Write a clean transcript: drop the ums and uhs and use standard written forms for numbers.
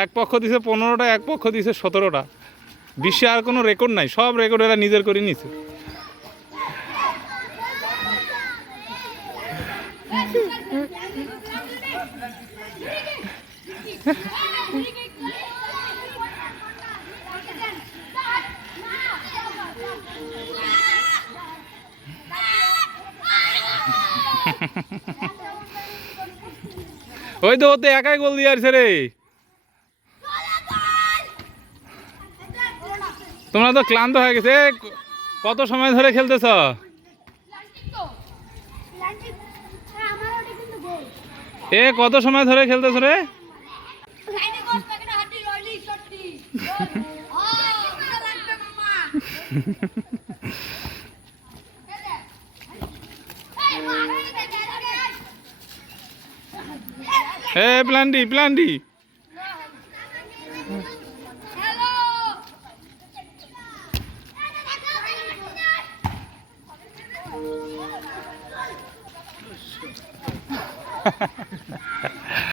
এক পক্ষ দিছে 15টা, এক পক্ষ দিছে 17টা। বিশ্বে আর কোনো রেকর্ড নাই, সব রেকর্ড এরা নিজের করে নিছে। ওই তো ওতে একাই গোল দিয়ে আসছে রে। তোমরা তো ক্লান্ত হয়ে গেছে। কত সময় ধরে খেলতেছ? কত সময় ধরে খেলতেছ রে? প্ল্যান্ডি প্ল্যান্ডি